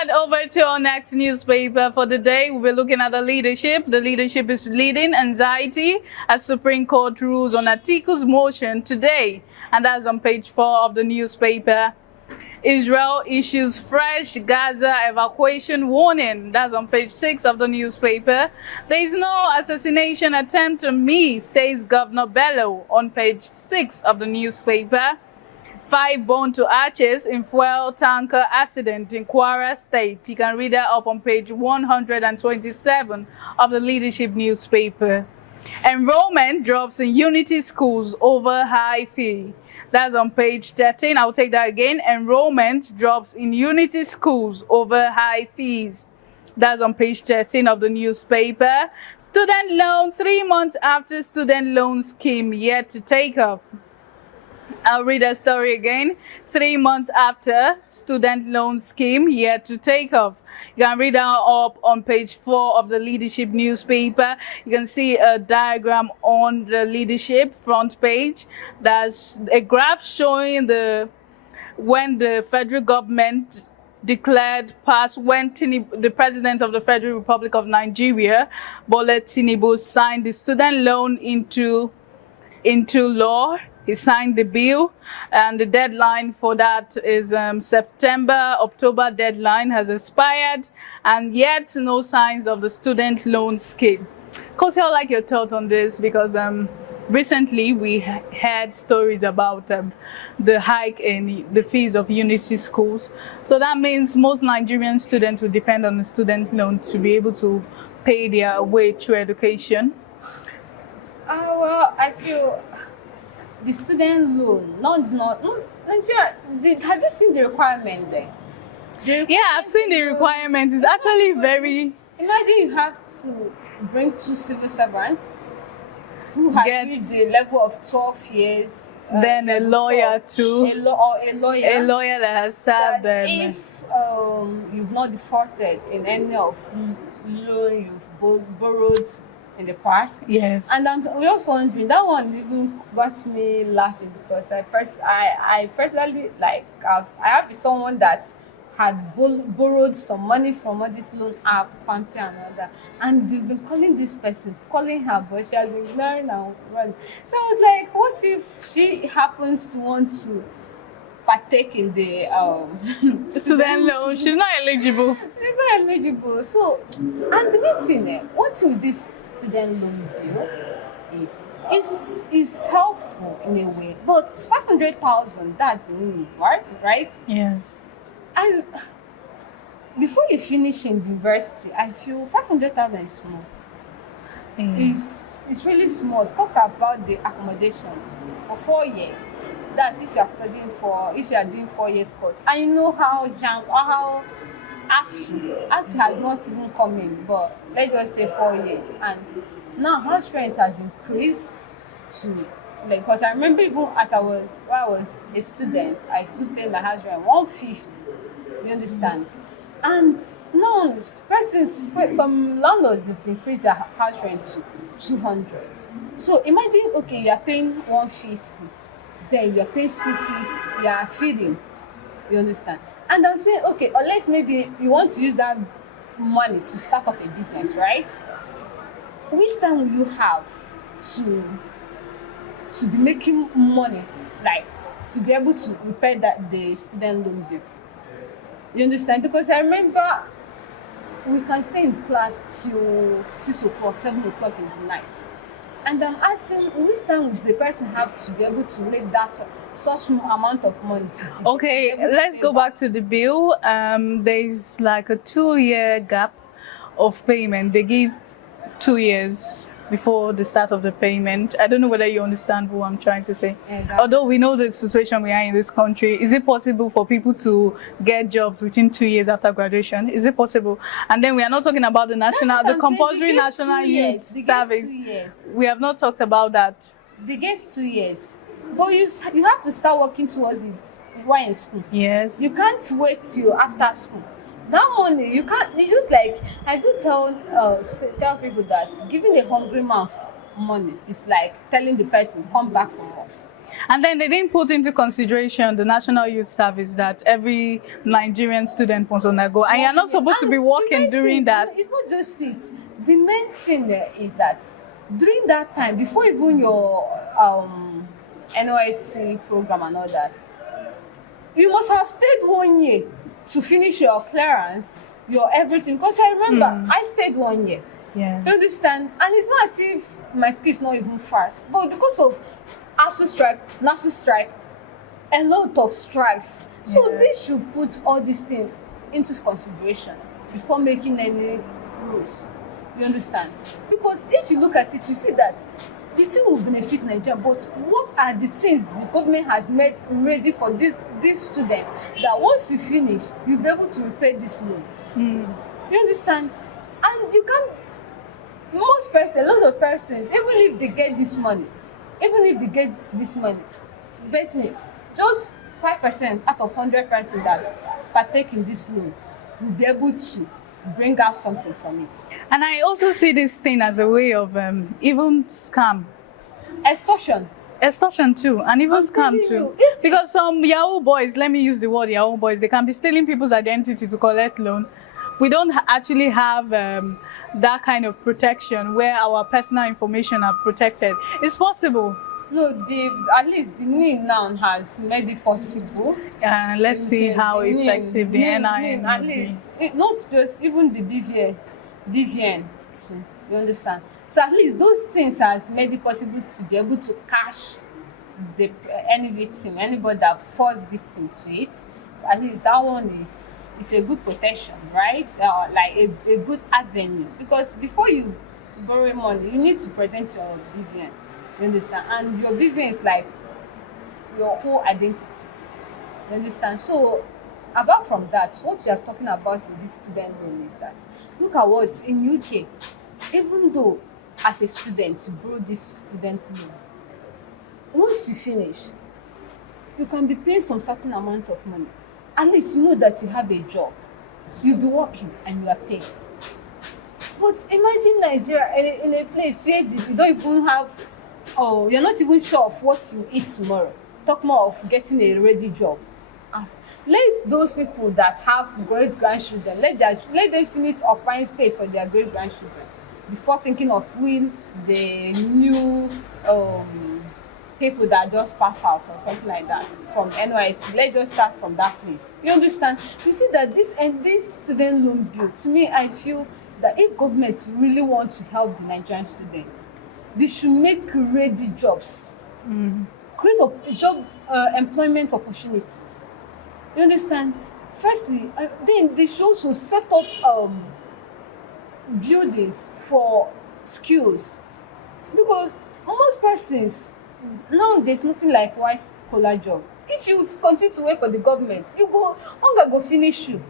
head over to our next newspaper for the day. We'll be looking at the leadership. The leadership is leading anxiety as Supreme Court rules on Atiku's motion today. And that's on page 4 of the newspaper. Israel issues fresh Gaza evacuation warning. That's on page 6 of the newspaper. There is no assassination attempt on me, says Governor Bello, on page 6 of the newspaper. 5 burned to ashes in fuel tanker accident in Kwara State. You can read that up on page 127 of the leadership newspaper. Enrollment drops in Unity schools over high fee. That's on page 13. I'll take that again. Enrollment drops in Unity schools over high fees. That's on page 13 of the newspaper. Student loan 3 months after student loan scheme yet to take off. I'll read that story again. 3 months after student loan scheme yet to take off. You can read that up on page 4 of the leadership newspaper. You can see a diagram on the leadership front page. That's a graph showing when the federal government declared past when the president of the Federal Republic of Nigeria, Bola Tinubu, signed the student loan into law. He signed the bill, and the deadline for that is September. October deadline has expired, and yet no signs of the student loan scheme. Kosi, I would like your thought on this, because recently we had stories about the hike in the fees of Unity schools. So that means most Nigerian students will depend on the student loan to be able to pay their way through education. Well, I feel the student loan, Nigeria. Have you seen the requirement there? Yeah, I've seen the requirements. It's actually very. Imagine you have to bring 2 civil servants who have reached the level of 12 years. Then a lawyer too. A lawyer that has served them. If you've not defaulted in any of loan you've borrowed in the past. Yes. And I'm just wondering, that one even got me laughing, because I personally, like, I have someone that had borrowed some money from all this loan app, Pampi and all that, and they've been calling this person, calling her, but she has been ignoring and running. So I was like, what if she happens to want to partake in the student loan? She's not eligible. She's not eligible. So, and the main thing, what will this student loan bill is helpful in a way, but 500,000, that's the minimum, right? Yes. And before you finish in university, I feel 500,000 is small. It's really small. Talk about the accommodation for 4 years. That's if you are doing 4 years course. And you know how ASU has not even come in, but let's just say 4 years. And now house rent has increased to, like, because I remember even when I was a student, I took pay my house rent 150. You understand? And now some landlords have increased their house rent to 200. So imagine, okay, you are paying 150, then you are paying school fees, you are feeding. You understand? And I'm saying, okay, unless maybe you want to use that money to start up a business, right? Which time will you have to be making money, like to be able to repay the student loan bill? You understand? Because I remember we can stay in class till 6 o'clock, 7 o'clock in the night. And I'm asking, which time would the person have to be able to make that such amount of money? Okay, let's go back to the bill. There's like a 2-year gap of payment. They give 2 years before the start of the payment. I don't know whether you understand what I'm trying to say. Exactly. Although we know the situation we are in this country, is it possible for people to get jobs within 2 years after graduation? Is it possible? And then we are not talking about the compulsory national youth service. We have not talked about that. They gave 2 years, but you have to start working towards it while in school. Yes. You can't wait till after school. That money, you can't. It's just like, I do tell people that giving a hungry man money is like telling the person, come back from work. And then they didn't put into consideration the National Youth Service that every Nigerian student must undergo. And you're not supposed to be working during that. It's not just it. The main thing there is that during that time, before even your NYC program and all that, you must have stayed 1 year to finish your clearance, your everything. Because I remember I stayed 1 year. Yeah. You understand? And it's not as if my school is not even fast. But because of ASU strike, NASU strike, a lot of strikes. So they should put all these things into consideration before making any rules. You understand? Because if you look at it, you see that the thing will benefit Nigeria, but what are the things the government has made ready for this student that once you finish, you'll be able to repay this loan? You understand? And you can't, most persons, a lot of persons, even if they get this money, bet me, just 5% out of 100% that partake in this loan will be able to bring out something from it. And I also see this thing as a way of even scam. Extortion too, and even scam too. Because some Yahoo boys, let me use the word Yahoo boys, they can be stealing people's identity to collect loan. We don't actually have that kind of protection where our personal information are protected. It's possible. No, at least the NIN now has made it possible. Let's see how effective the NIN at least, not just even the BVN too. You understand? So at least those things has made it possible to be able to catch any victim, anybody that falls victim to it. At least that one is a good protection, right? Like a good avenue. Because before you borrow money, you need to present your BVN. You understand? And your BVN is like your whole identity. You understand? So apart from that, what we are talking about in this student loan is that look at what's in UK. Even though as a student you borrow this student loan, once you finish, you can be paying some certain amount of money. At least you know that you have a job. You'll be working and you are paying. But imagine Nigeria in a place where you don't even have, you're not even sure of what you eat tomorrow. Talk more of getting a ready job. Let those people that have great-grandchildren, let them finish occupying space for their great-grandchildren before thinking of who the new people that just pass out or something like that from NYC. Let's just start from that place. You understand? You see that this student loan bill, to me, I feel that if government really want to help the Nigerian students, they should make ready jobs, create employment opportunities. You understand? Firstly, then they should also set up buildings for skills, because most persons now there's nothing like white collar job. If you continue to wait for the government, hunger go finish you.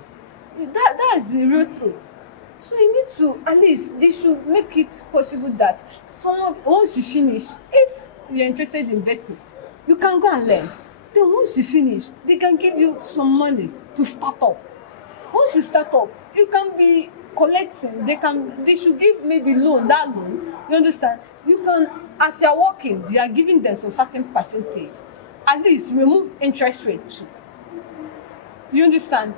That is the real truth. So you need to, at least they should make it possible that someone, once you finish, if you're interested in bakery, you can go and learn. Then once you finish, they can give you some money to start up. Once you start up, you can be collecting. They should give maybe that loan. You understand? You can, as you're working, you are giving them some certain percentage. At least remove interest rate too. You understand?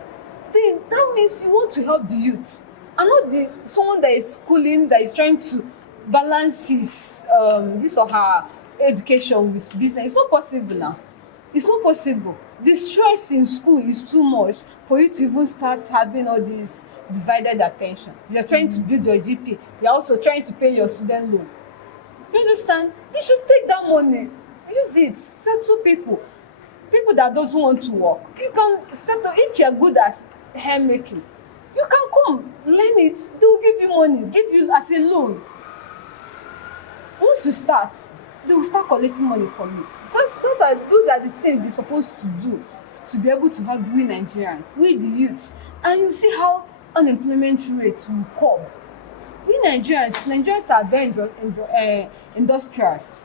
Then that means you want to help the youth. And not someone that is schooling, that is trying to balance his or her education with business. It's not possible now. It's not possible. The stress in school is too much for you to even start having all this divided attention. You're trying to build your GP. You're also trying to pay your student loan. You understand? You should take that money, use it, settle people that doesn't want to work. You can settle, if you're good at hair making, you can come, learn it, they will give you money, give you as a loan. Once you start, they will start collecting money from it. Those are the things they're supposed to do to be able to help we Nigerians, we the youths. And you see how unemployment rate will come. We Nigerians are very industrious.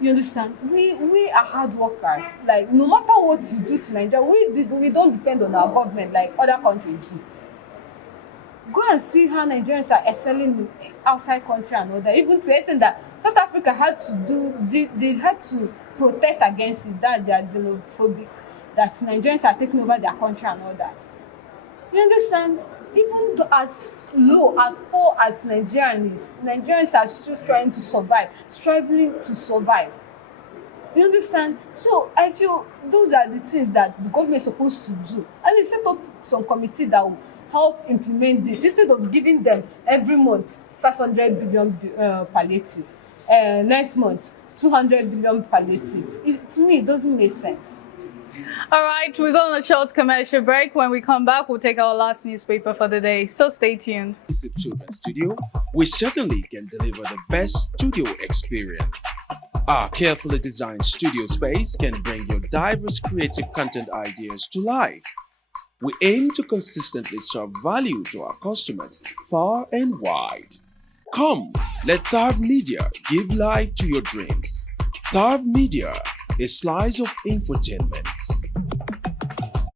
You understand? We are hard workers. Like, no matter what you do to Nigeria, we don't depend on our government like other countries do. Go and see how Nigerians are excelling in outside country and all that. Even to the extent that South Africa had to protest against it, that they are xenophobic, that Nigerians are taking over their country and all that. You understand? Even though as low, as poor as Nigerians are still trying to survive, striving to survive. You understand? So I feel those are the things that the government is supposed to do. And they set up some committee that will help implement this instead of giving them every month 500 billion palliative. Next month, 200 billion palliative. To me, it doesn't make sense. All right, we're going on a short commercial break. When we come back, we'll take our last newspaper for the day. So stay tuned. Children's Studio, we certainly can deliver the best studio experience. Our carefully designed studio space can bring your diverse creative content ideas to life. We aim to consistently serve value to our customers far and wide. Come, let Tharv Media give life to your dreams. Tharv Media, a slice of infotainment.